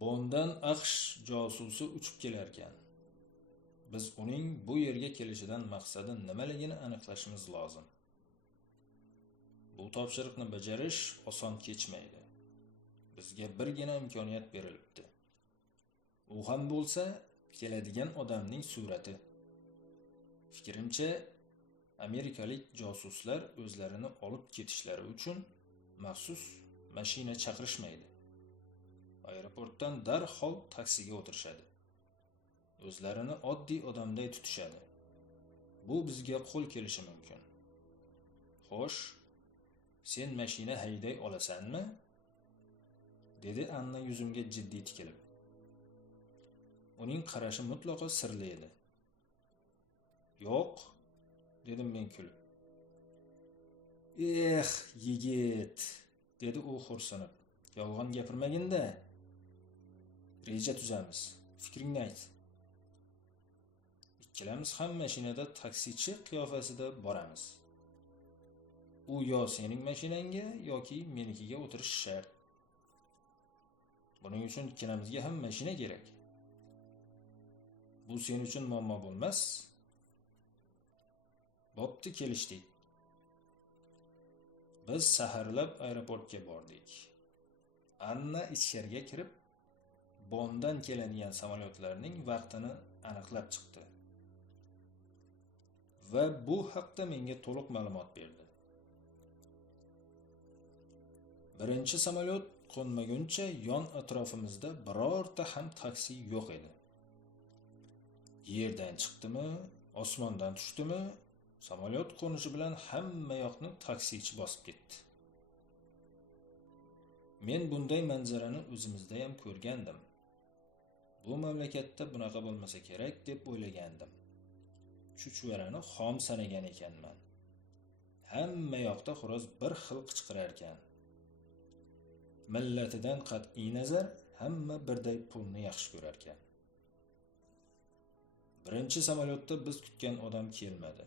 Bonddan AQSh josusi uchib kelar ekan. Biz uning bu yerga kelishidan maqsadi nimaligini aniqlashimiz lozim. Bu topshiriqni bajarish oson kechmaydi. Bizga birgina imkoniyat berilibdi. U ham bo'lsa, keladigan odamning surati. Fikrimcha, amerikalik josuslar o'zlarini olib ketishlari uchun maxsus mashina chaqirishmaydi. Aeroportdan darhol taksiga o'tirishadi. O'zlarini oddiy odamday tutishadi. Bu bizga qo'l kelishi mumkin. Xo'sh, sen mashina hayday olasanmi? Dedi Anna yuzimga jiddiy tikilib. Uning qarashi mutlaqo sirli edi. Yo'q, dedim men kulib. Yigit, dedi u xo'rsinib. Yolg'on gapirmagin-da. Reja tuzamiz. Fikringni ayt. Ikkalamiz ham mashinada taksichi qiyofasida boramiz. U yo sening mashinangga yoki menikiga o'tirish shart. Buning uchun ikkalamizga ham mashina kerak. Bu sen uchun muammo bo'lmas. Bo'pti, kelishdik. Biz saharlab aeroportga bordik. Anna ichkariga kirib, Bonddan keladigan samolyotlarning vaqtini aniqlab chiqdi. Va bu haqda menga to'liq ma'lumot berdi. Birinchi samolyot qo'nmaguncha yon atrofimizda birorta ham taksi yo'q edi. Yerdan chiqdimi, osmondan tushdimi, samolyot qo'nishi bilan hamma yoqni taksichi bosib ketdi. Men bunday manzarani o'zimizda ham ko'rgandim. Bu mamlakatda bunaqa bo'lmasa kerak deb o'ylagandim. Chuchvarani xom sanagan ekanman. Hamma yoqda xo'roz bir xil qichqirar ekan. Millatidan qat'iy nazar hamma birday pulni yaxshi ko'rar ekan. Birinchi samolyotda biz kutgan odam kelmadi.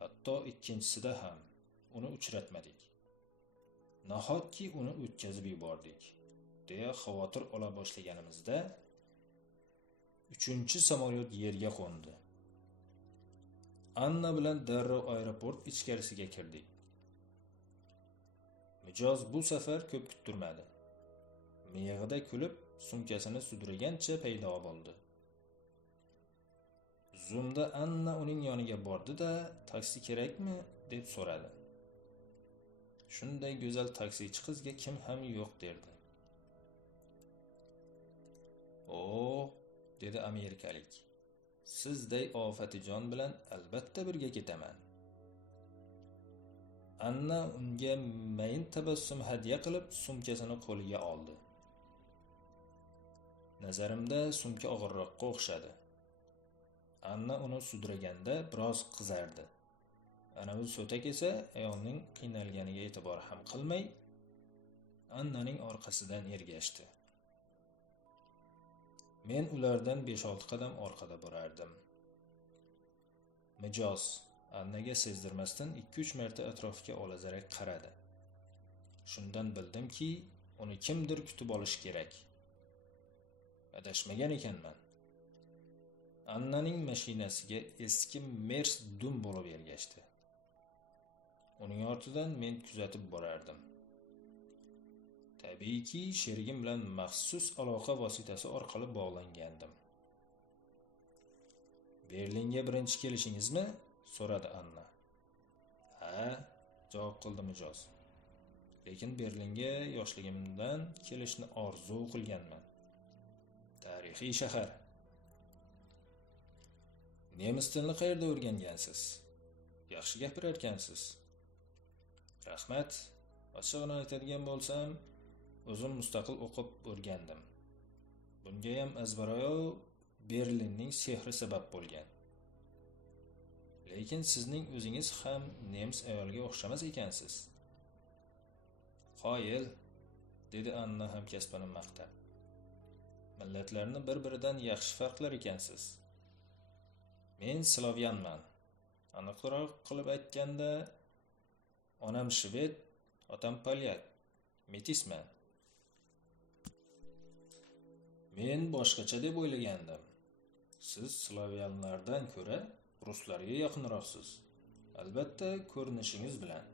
Hatto ikkinchisida ham uni uchratmadik. Nahotki uni o'tkazib yubordik, deya xavotir ola boshlaganimizda uchinchi samolyot yerga qo'ndi. Anna bilan darrov aeroport ichkarisiga kirdik. Mijoz bu safar ko'p kuttirmadi. Miyig'ida kulib, sumkasini sudragancha paydo bo'ldi. Zoomda Anna uning yoniga bordi-da, taksi kerakmi deb so'radi. Shunday go'zal taksichi qizga kim ham yo'q derdi. Dedi amerikalik. Sizday ofatijon bilan albatta birga ketaman. Anna unga mayin tabassum hadya qilib sumkasini qo'liga oldi. Nazarimda sumka og'irroqqa o'xshadi. Anna uni sudraganda biroz qizardi. Ana bu so'tak esa ayolning qiynalganiga e'tibor ham qilmay, Annaning orqasidan ergashdi. Men ulardan 5-6 qadam orqada borardim. Mijoz Annaga sezdirmasdan 2-3 marta atrofga olazarak qaradi. Shundan bildimki, uni kimdir kutib olish kerak. Adashmagan ekanman. Annaning mashinasiga eski Mers dum bo'lib ergashdi. Uning ortidan men kuzatib borardim. Tabiiyki, sherigim bilan maxsus aloqa vositasi orqali bog'langandim. Berlinga birinchi kelishingizmi? So'radi Anna. Ha, javob qildi Mijoz. Lekin Berlinga yoshligimdan kelishni orzu qilganman. Tarixiy shahar. Nemis tilini qayerda o'rgangansiz? Yaxshi gapirar ekansiz. Rahmat. Ochig'ini aytadigan bo'lsam, o'zim mustaqil o'qib o'rgandim. Bunga ham azbaroyo Berlinning sehri sabab bo'lgan. Lekin sizning o'zingiz ham nemis ayolga o'xshamas ekansiz. Qoyil, dedi Anna hamkasbini maqtab. Millatlarni bir-biridan yaxshi farqlar ekansiz. Men Slavyanman. Aniqroq qilib aytganda, onam shved, otam polyak. Metisman. Men boshqacha deb o'ylagandim. Siz slavyanlardan ko'ra ruslarga yaqinroqsiz. Albatta, ko'rinishingiz bilan.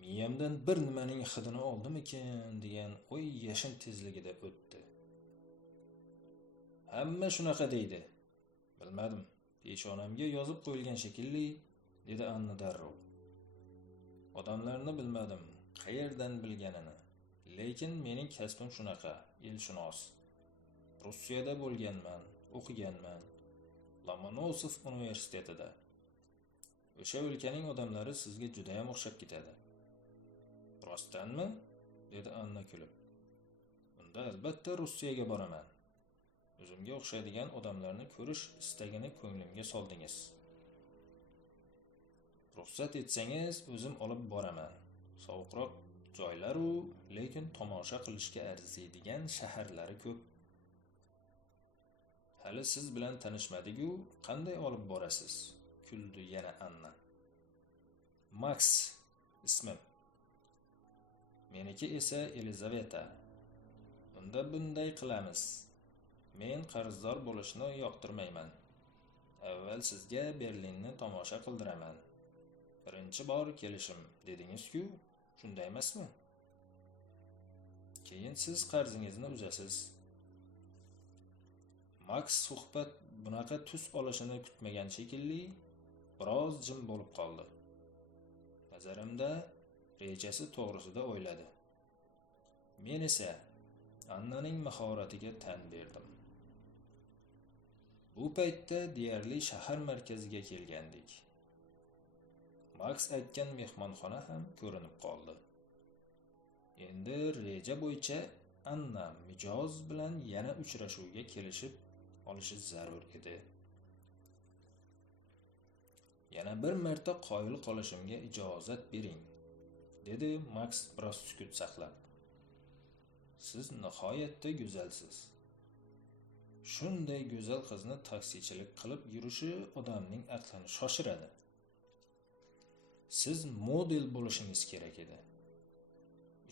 Miyamdan bir nimaning hidini oldimikin degan o'y yashin tezligida o'tdi. Hamma shunaqa deydi. Bilmadim, peshonamga yozib qo'yilgan shekilli, dedi Anna darrov. Odamlarni bilmadim, qayerdan bilganini. Lekin mening kasbim shunaqa, ilshunos. Rossiyada bo'lganman, o'qiganman. Lomonosov universitetida. O'sha o'lkaning odamlari sizga juda ham o'xshab ketadi. Rostdanmi? Dedi Anna kulib. Unda albatta Rossiyaga boraman. O'zimga o'xshaydigan odamlarni ko'rish istagini ko'nglimga soldingiz. Ruxsat etsangiz, o'zim olib boraman. Sovuqroq joylar-u, lekin tomosha qilishga arziydigan shaharlari ko'p. Hali siz bilan tanishmadik-u, qanday olib borasiz? Kuldi yana Anna. Max ismim. Meniki esa Elizaveta. Unda bunday qilamiz. Men qarzdor bo'lishni yoqtirmayman. Avval sizga Berlinni tomosha qildiraman. Birinchi bor kelishim dedingiz-ku, shunday emasmi? Keyin siz qarzingizni uzasiz. Max suhbat bunaqa tus olishini kutmagan shekilli, biroz jim bo'lib qoldi. Nazarimda rejasi to'g'risida o'yladi. Men esa Annaning mahoratiga tan berdim. Bu paytda deyarli shahar markaziga kelgandik. Max aytgan mehmonxona ham ko'rinib qoldi. Endi reja bo'yicha Anna mijoz bilan yana uchrashuvga kelishib olishi zarur edi. Yana bir marta qoyil qolishimga ijozat bering, dedi Max biroz sukut saqlab. Siz nihoyatda go'zalsiz. Shunday go'zal qizni taksichilik qilib yurishi odamning aqlini shoshiradi. Siz model bo'lishingiz kerak edi.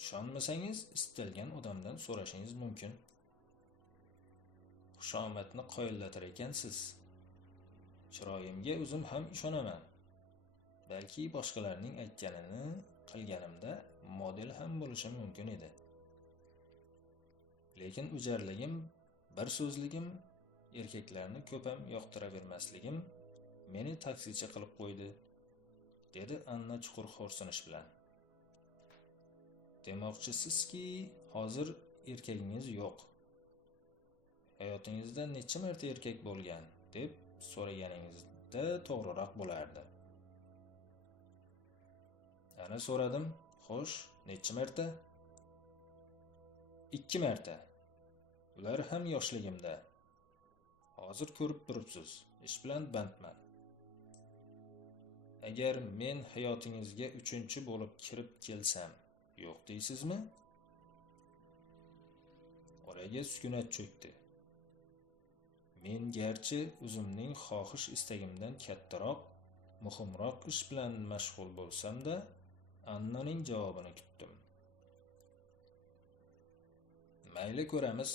Ishonmasangiz, istalgan odamdan so'rashingiz mumkin. Xushomadni qoyillatar ekansiz. Chiroyimga o'zim ham ishonaman. Balki boshqalarning aytganini qilganimda model ham bo'lishim mumkin edi. Lekin o'jarligim, bir so'zligim, erkaklarni ko'p ham yoqtiravermasligim meni taksichi qilib qo'ydi, dedi Anna chuqur xo'rsinish bilan. Demoqchisizki, hozir erkagingiz yo'q. Hayotingizda necha marta erkak bo'lgan, deb so'raganingizda to'g'riroq bo'lardi. Ana so'radim, xo'sh, necha marta? 2 marta. Ular ham yoshligimda. Hozir ko'rib turibsiz, ish bilan bandman. Agar men hayotingizga 3-chi bo'lib kirib kelsam, yo'q deysizmi? Oraga sukunat cho'kdi. Men garchi o'zimning xohish istagimdan kattaroq, muhimroq ish bilan mashg'ul bo'lsam-da, Annaning javobini kutdim. Mayli, ko'ramiz.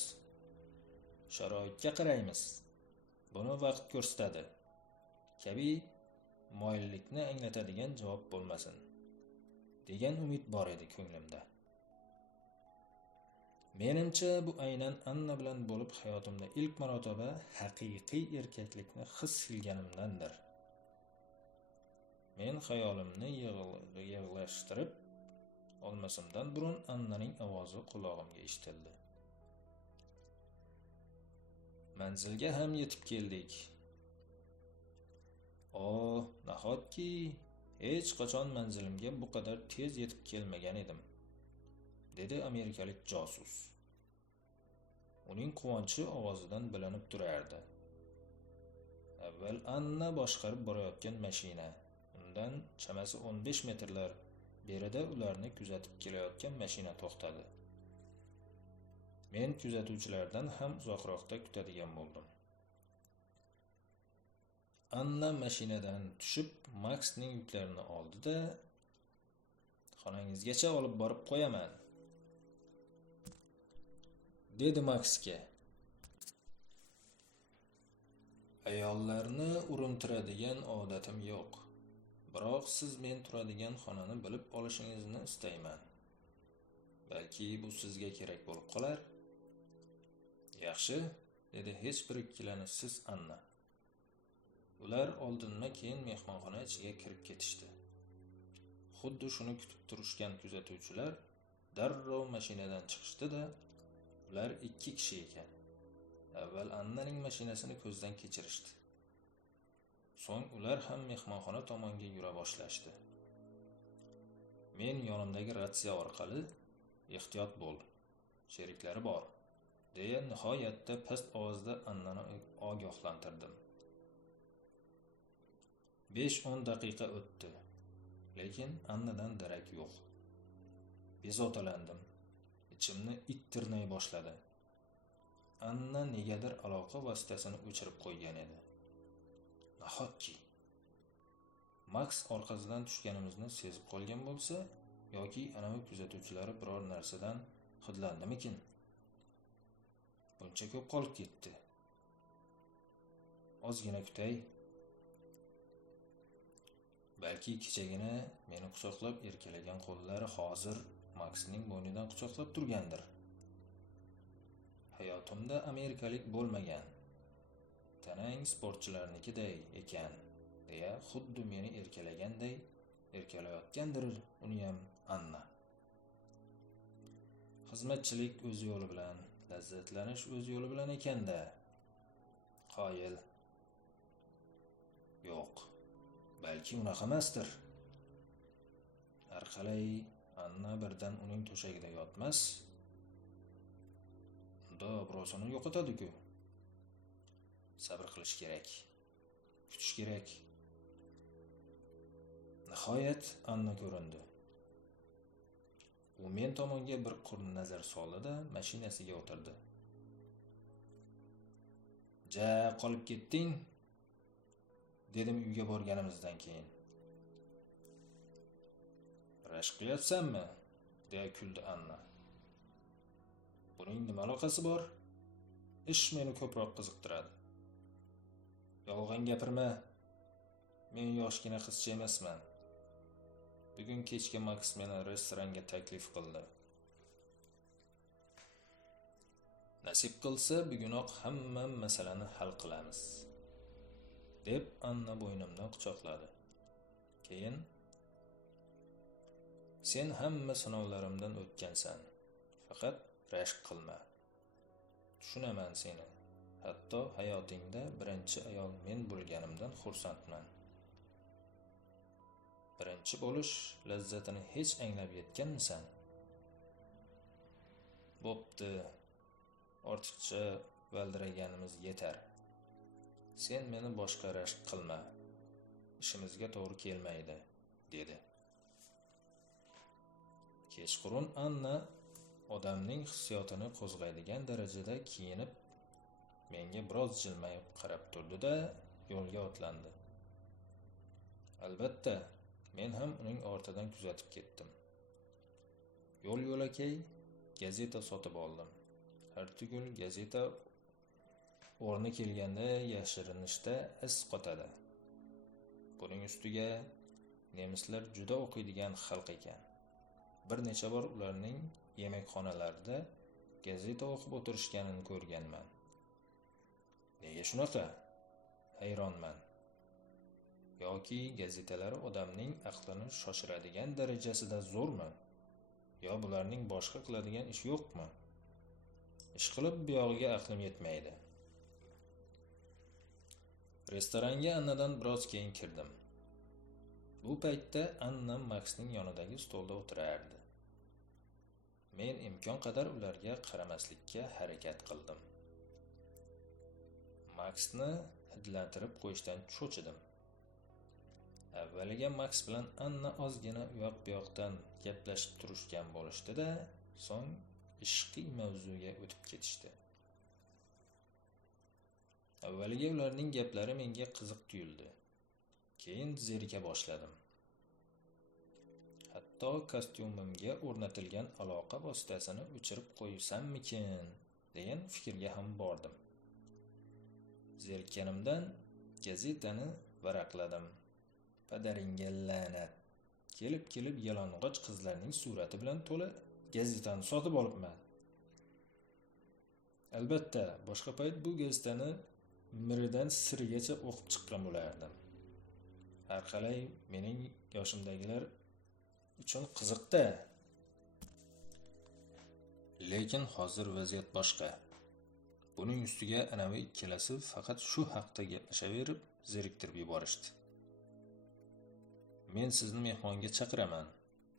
Sharoitga qaraymiz. Buni vaqt ko'rsatadi. Kabi moyillikni anglatadigan javob bo'lmasin, degan umid bor edi ko'nglimda. Menimcha bu aynan Anna bilan bo'lib hayotimda ilk marotaba haqiqiy erkaklikni his qilganimdandir. Men xayolimni yig'lashtirib olmasimdan burun Annaning ovozi qulog'imga eshitildi. Manzilga ham yetib keldik. Nahotki hech qachon manzilimga bu qadar tez yetib kelmagan edim, dedi amerikalik josus. Uning quvonchi ovozidan bilinib turardi. Avval Anna boshqarib borayotgan mashina, undan chamasi 15 metrlar berida ularni kuzatib kelayotgan mashina to'xtadi. Men kuzatuvchilardan ham uzoqroqda kutadigan bo'ldim. Anna mashinadan tushib, Maxning yuklarini oldi-da, xonangizgacha olib borib qo'yaman, dedi Maksga. Ayollarni urintiradigan odatim yo'q. Biroq siz men turadigan xonani bilib olishingizni istayman. Balki bu sizga kerak bo'lib qolar. Yaxshi, dedi hech bir ikkilanishsiz Anna. Ular oldinma-keyin mehmonxona ichiga kirib ketishdi. Xuddi shuni kutib turishgan kuzatuvchilar darrov mashinadan chiqishdi-da, ular 2 kishi ekan. Avval Annaning mashinasini ko'zdan kechirishdi. So'ng ular ham mehmonxona tomonga yura boshlashdi. Men yonimdagi ratsiya orqali ehtiyot bo'l, sheriklari bor, deya nihoyatda past ovozda Annani ogohlantirdim. 5-10 daqiqa o'tdi, lekin Annadan darak yo'q. Bezotalandim. Ichimni it tirnay boshladi. Anna negadir aloqa vositasini o'chirib qo'ygan edi. Nahotki Maks orqasidan tushganimizni sezib qolgan bo'lsa, yoki anavi kuzatuvchilari biror narsadan hidlandimikin? Buncha ko'p qolib ketdi. Ozgina kutay. Balki kechagina meni quchoqlab erkalagan qo'llari hozir Maksning bo'ynidan quchoqlab turgandir. Hayotimda amerikalik bo'lmagan, tanang sportchilarnikiday ekan, deya xuddi meni erkalaganday erkalayotgandir uni ham Anna. Xizmatchilik o'z yo'li bilan, lazzatlanish o'z yo'li bilan ekanda. Qoyil. Yo'q, balki unaqa emasdir. Har qalay Anna birdan uning to'shagida yotmas, unda obro'sini yo'qotadi-ku. Sabr qilish kerak. Kutish kerak. Nihoyat Anna ko'rindi. U men tomonga bir qur nazar soldi-da, mashinasiga o'tirdi. "Ja, qolib ketding?" dedim uyga borganimizdan keyin. "Rashk qilyapsanmi?" deya kuldi Anna. "Buning nima aloqasi bor? Ish meni ko'proq qiziqtiradi." "Yolg'on gapirma. Men yoshgina qizcha emasman. Bugun kechga Maks meni restoranga taklif qildi. Nasib qilsa, bugunoq hamma masalani hal qilamiz", deb Anna bo'ynimdan quchoqladi. Keyin, "Sen hamma sinovlarimdan o'tgansan. Faqat rashk qilma. Tushunaman seni. Hatto hayotingda birinchi ayol men bo'lganimdan xursandman. Birinchi bo'lish lazzatini hech anglab yetganmisan? Bo'pti. Ortiqcha valdiraganimiz yetar. Sen meni boshqa rashk qilma. Ishimizga to'g'ri kelmaydi", dedi. Kechqurun Anna odamning hissiyotini qo'zg'aydigan darajada kiyinib, menga biroz jilmayib qarab turdi-da, yo'lga otlandi. Albatta, men ham uning ortidan kuzatib ketdim. Yo'l-yo'lakay gazeta sotib oldim. Har tugul gazeta o'rni kelganda yashirinishda is qotadi. Buning ustiga nemislar juda o'qiydigan xalq ekan. Bir necha bor ularning yemekxonalarida gazeta o'qib o'tirishganini ko'rganman. Nega shunaqa? Hayronman. Yoki gazetalar odamning aqlini shoshiradigan darajasida zo'rmi? Yo bularning boshqa qiladigan ish yo'qmi? Ish qilib bu yog'iga aqlim yetmaydi. Restoranga Annadan biroz keyin kirdim. Bu paytda Anna Maksning yonidagi stolda o'tirardi. Men imkon qadar ularga qaramaslikka harakat qildim. Maksni hidlantirib qo'yishdan cho'chidim. Avvaliga Maks bilan Anna ozgina uyoq-buyoqdan gaplashib turishgan bo'lishdi-da, so'ng ishqiy mavzuga o'tib ketishdi. Avvaliga ularning gaplari menga qiziq tuyuldi. Keyin zerika boshladim. Hatto kostyumimga o'rnatilgan aloqa vositasini o'chirib qo'ysammikin degan fikrga ham bordim. Zerikkanimdan gazetani varaqladim. Padaringga la'nat. Kelib yalang'och qizlarning surati bilan to'la gazetani sotib olibman. Albatta, boshqa payt bu gazetani miridan sirigacha o'qib chiqqan bo'lardim. Har qalay, mening yoshimdagilar uchun qiziqda. Lekin hozir vaziyat boshqa. Buning ustiga anavi ikkalasi faqat shu haqda gaplashaverib, zeriktirib yuborishdi. Men sizni mehmonga chaqiraman,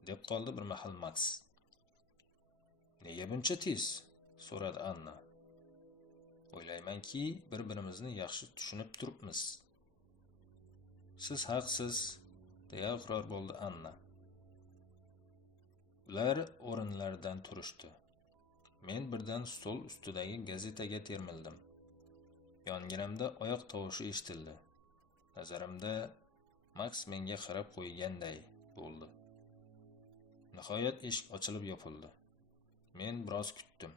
deb qoldi bir mahal Max. Nega buncha tez? So'radi Anna. O'ylaymanki, bir-birimizni yaxshi tushunib turibmiz. Siz haqsiz, deya iqror bo'ldi Anna. Ular o'rinlaridan turishdi. Men birdan stol ustidagi gazetaga termildim. Yonginamda oyoq tovushi eshitildi. Nazarimda Max menga qarab qo'yganday bo'ldi. Nihoyat eshik ochilib yopildi. Men biroz kutdim.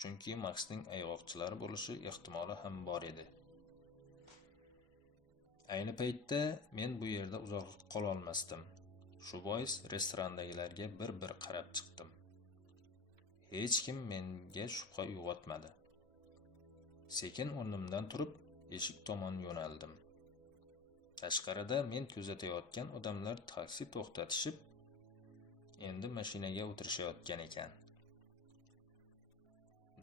Chunki Maxning ayg'oqchilari bo'lishi ehtimoli ham bor edi. Ayni paytda men bu yerda uzoq qola olmasdim. Shu bois restorandagilarga bir qarab chiqdim. Hech kim menga shubha uyg'otmadi. Sekin o'rnimdan turib, eshik tomon yo'naldim. Tashqarida men kuzatayotgan odamlar taksi to'xtatishib, endi mashinaga o'tirishayotgan ekan.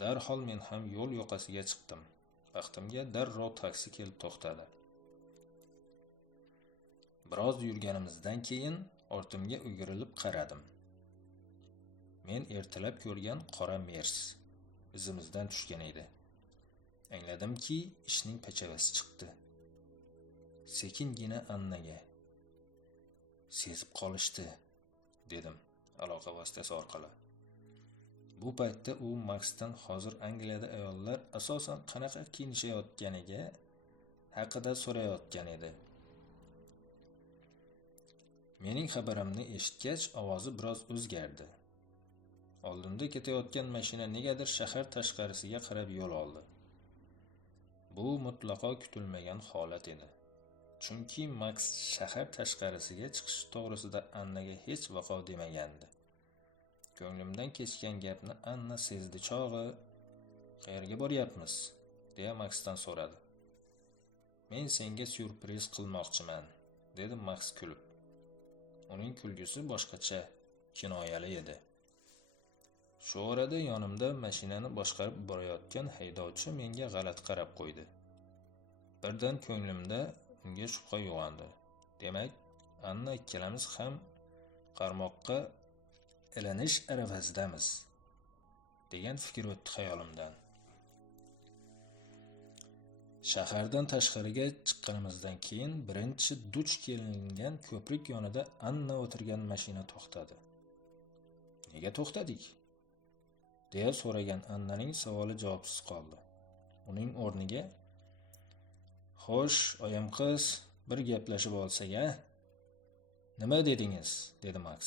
Darhol men ham yo'l yoqasiga chiqdim. Vaqtimga darrov taksi kelib to'xtadi. Biroz yurganimizdan keyin ortimga o'girilib qaradim. Men ertalab ko'rgan qora Mers izimizdan tushgan edi. Angladimki, ishning pachavasi chiqdi. Sekingina Annaga sezib qolishdi, dedim aloqa vositasi orqali. Bu paytda u Maxdan hozir Angliyada ayollar asosan qanaqa kiyinishayotganiga haqida so'rayotgan edi. Mening xabarimni eshitgach, ovozi biroz o'zgardi. Oldinda ketayotgan mashina negadir shahar tashqarisiga qarab yo'l oldi. Bu mutlaqo kutilmagan holat edi. Chunki Max shahar tashqarisiga chiqish to'g'risida Annaga hech vaqo demagandi. Ko'nglimdan kechgan gapni Anna sezdi chog'i. "Qayerga boryapmiz?" deya Maxdan so'radi. "Men senga syurpriz qilmoqchiman", dedi Max kulib. Uning kulgusi boshqacha, kinoyali edi. Shu orada yonimda mashinani boshqarib borayotgan haydovchi menga g'alati qarab qo'ydi. Birdan ko'nglimda unga shubha uyg'ondi. Demak, Anna ikkalamiz ham qarmoqqa ilinish arafasidamiz, degan fikr o'tdi xayolimdan. Shahardan tashqariga chiqqanimizdan keyin birinchi duch kelingan ko'prik yonida Anna o'tirgan mashina to'xtadi. "Nega to'xtadik?" deya so'ragan Annaning savoli javobsiz qoldi. Uning o'rniga, "Xo'sh, oyim qiz, bir gaplashib olsak-a? Nima dedingiz?" dedi Max.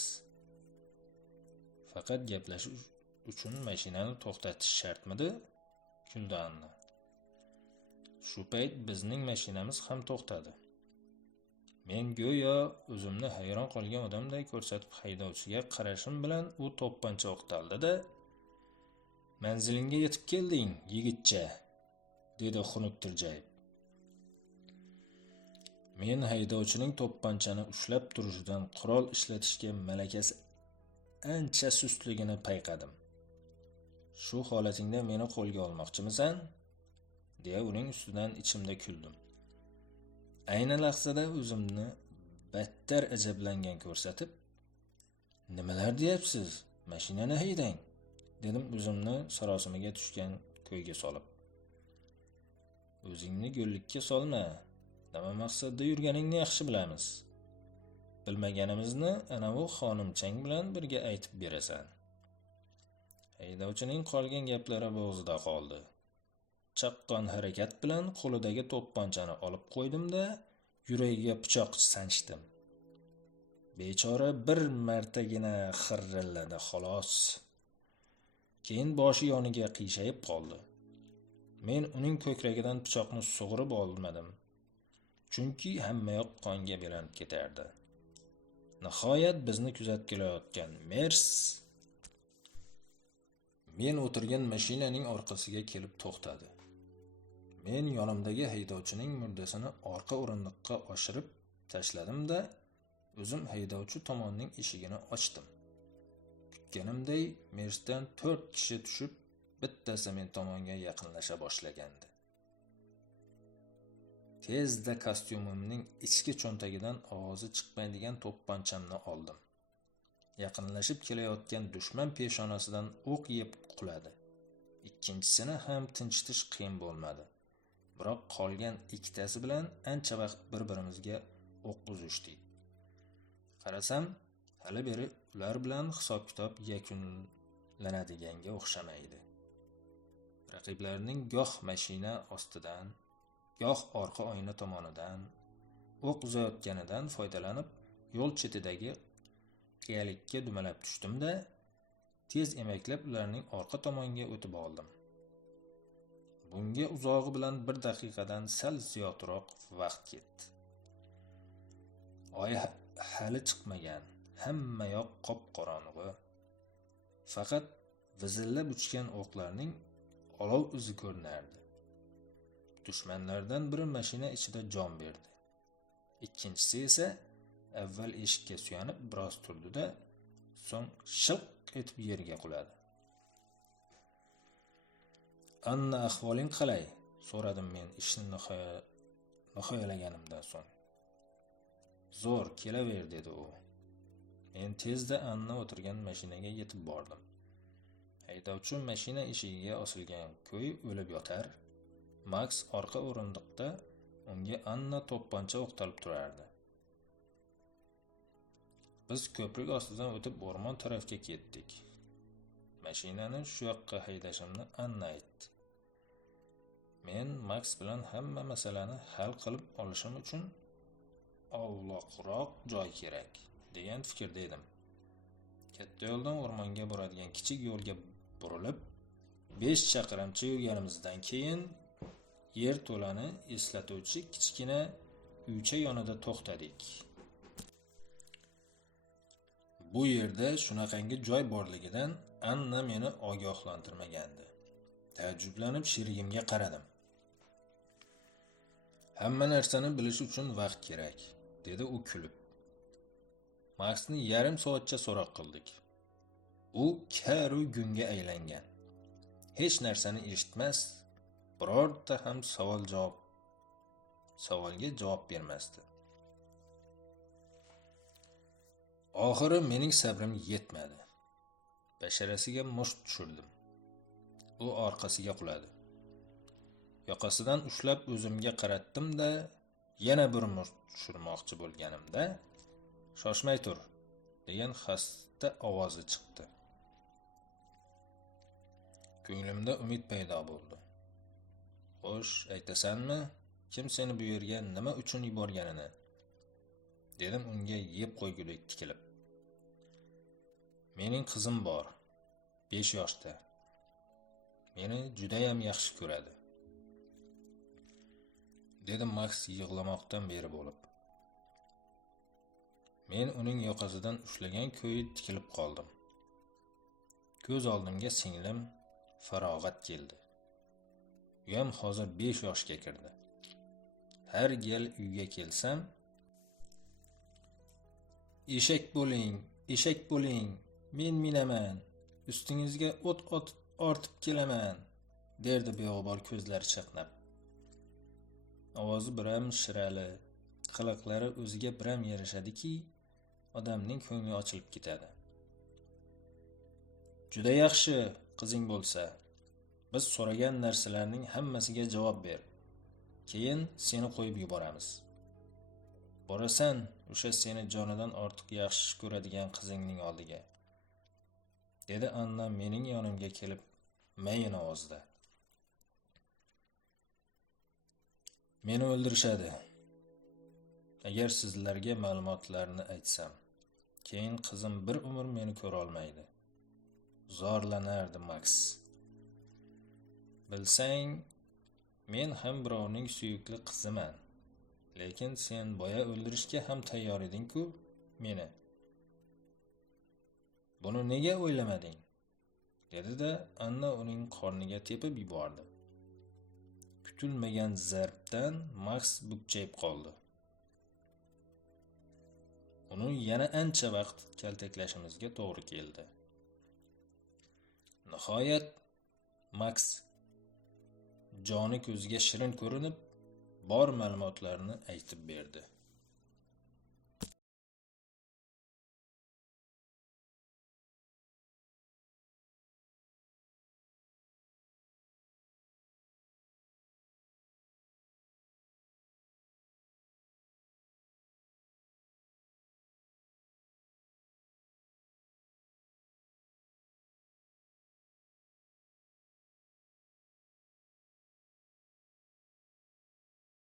"Faqat gaplashish uchun mashinani to'xtatish shartmidi?" kuldi Anna. Shu payt bizning mashinamiz ham to'xtadi. Men go'yo o'zimni hayron qolgan odamday ko'rsatib haydovchiga qarashim bilan u to'pponcha o'qtaldi-da, "Manzilingga yetib kelding, yigitcha", dedi xunuk tirjayib. Men haydovchining to'pponchani ushlab turishidan qurol ishlatishga malakasi ancha sustligini payqadim. "Shu holatingda meni qo'lga olmoqchimisan?" deya uning ustidan ichimda kuldim. Ayni lahzada o'zimni battar ajablangan ko'rsatib, "Nimalar deyapsiz? Mashinani haydang", dedim o'zimni sarosimaga tushgan ko'yga solib. "O'zingni go'llikka solma. Nima maqsadda yurganingni yaxshi bilamiz. Bilmaganimizni anavi xonimchang bilan birga aytib berasan." Haydovchining qolgan gaplari bo'g'zida qoldi. Chaqqon harakat bilan qo'lidagi to'pponchani olib qo'ydim-da, yuragiga pichoq sanchdim. Bechora bir martagina xirilladi xolos. Keyin boshi yoniga qiyshayib qoldi. Men uning ko'kragidan pichoqni sug'urib olmadim. Chunki hammayoq qonga belanib ketardi. Nihoyat bizni kuzatib kelayotgan Mers men o'tirgan mashinaning orqasiga kelib to'xtadi. Men yonimdagi haydovchining murdasini orqa o'rindiqqa oshirib tashladim-da, o'zim haydovchi tomonning eshigini ochdim. Kutganimday Mersdan 4 kishi tushib, bittasi men tomonga yaqinlasha boshlagandi. Tezda kostyumimning ichki cho'ntagidan ovozi chiqmaydigan to'pponchamni oldim. Yaqinlashib kelayotgan dushman peshonasidan o'q yeb quladi. Ikkinchisini ham tinchitish qiyin bo'lmadi. Biroq qolgan ikkitasi bilan ancha vaqt bir-birimizga o'q uzishdik. Qarasam, hali beri ular bilan hisob-kitob yakunlanadiganga o'xshamaydi. Raqiblarning goh mashina ostidan, goh orqa oyna tomonidan o'q uzayotganidan foydalanib, yo'l chetidagi qiyalikka dumalab tushdim-da, tez emaklab ularning orqa tomoniga o'tib oldim. Bunga uzog'i bilan 1 daqiqadan sal ziyodroq vaqt ketdi. Oy hali chiqmagan, hamma yoq qop-qorong'i. Faqat vizillab uchgan o'qlarning olov izi ko'rinardi. Dushmanlardan biri mashina ichida jon berdi. Ikkinchisi esa avval eshikka suyanib biroz turdi-da, so'ng shilq etib yerga quladi. "Anna, ahvoling qalay?" so'radim men ishni nihoyalaganimdan so'ng. "Zo'r, kelaver", dedi u. Men tezda Anna o'tirgan mashinaga yetib bordim. Haydovchi mashina eshigiga osilgan ko'y o'lib yotar. Max orqa o'rindiqda unga Anna to'pponcha o'qtalib turardi. Biz ko'prik ostidan o'tib o'rmon tarafga ketdik. Mashinani shu yoqqa haydashimni Anna aytdi. Men Max bilan hamma masalani hal qilib olishim uchun ovloqroq joy kerak degan fikrda edim. Katta yo'ldan o'rmonga boradigan kichik yo'lga burilib, 5 chaqirimcha yurganimizdan keyin yerto'lani eslatuvchi kichkina uycha yonida to'xtadik. Bu yerda shunaqangi joy borligidan Anna meni ogohlantirmagandi. Taajjublanib sherigimga qaradim. "Hamma narsani bilish uchun vaqt kerak", dedi u kulib. Maxni yarim soatcha so'roq qildik. U karu gunga aylangan. Hech narsani eshitmas, birorta ham savolga javob bermasdi. Oxiri mening sabrim yetmadi. Basharasiga musht tushirdim. U orqasiga quladi. Yoqasidan ushlab o'zimga qaratdim-da, yana bir musht tushirmoqchi bo'lganimda, "Shoshmay tur", degan xasta ovozi chiqdi. Ko'nglimda umid paydo bo'ldi. "Xo'sh, aytasanmi, kim seni bu yerga nima uchun yuborganini?" dedim unga yeb qo'ygudek tikilib. "Mening qizim bor, 5 yoshda. Meni juda ham yaxshi ko'radi", dedi Max yig'lamoqdan beri bo'lib. Men uning yoqasidan ushlagan ko'yi tikilib qoldim. Ko'z oldimga singlim Farog'at keldi. U ham hozir 5 yoshga kirdi. Har gal uyga kelsam, "Eshak bo'ling, men minaman, ustingizga o't ortib kelaman", derdi beg'ubor ko'zlari chaqnab. Ovozi biram shirali, qiliqlari o'ziga biram yarashadiki, odamning ko'ngli ochilib ketadi. "Juda yaxshi, qizing bo'lsa. Biz so'ragan narsalarning hammasiga javob ber. Keyin seni qo'yib yuboramiz. Borasan o'sha seni jonidan ortiq yaxshi ko'radigan qizingning oldiga", dedi Anna mening yonimga kelib mayin ovozda. "Meni o'ldirishadi. Agar sizlarga ma'lumotlarni aytsam, keyin qizim bir umr meni ko'ra olmaydi. zorlanardi Maks. Bilsang, men ham birovning suyukli qiziman. Lekin sen boya o'ldirishga ham tayyor eding-ku meni. Buni nega o'ylamading? Dedi-da, Anna uning qorniga tepib yubordi. Kutilmagan zarbdan Maks bukchayib qoldi. Uni yana ancha vaqt kaltaklashimizga to'g'ri keldi. Nihoyat Maks joni ko'ziga shirin ko'rinib, bor ma'lumotlarni aytib berdi.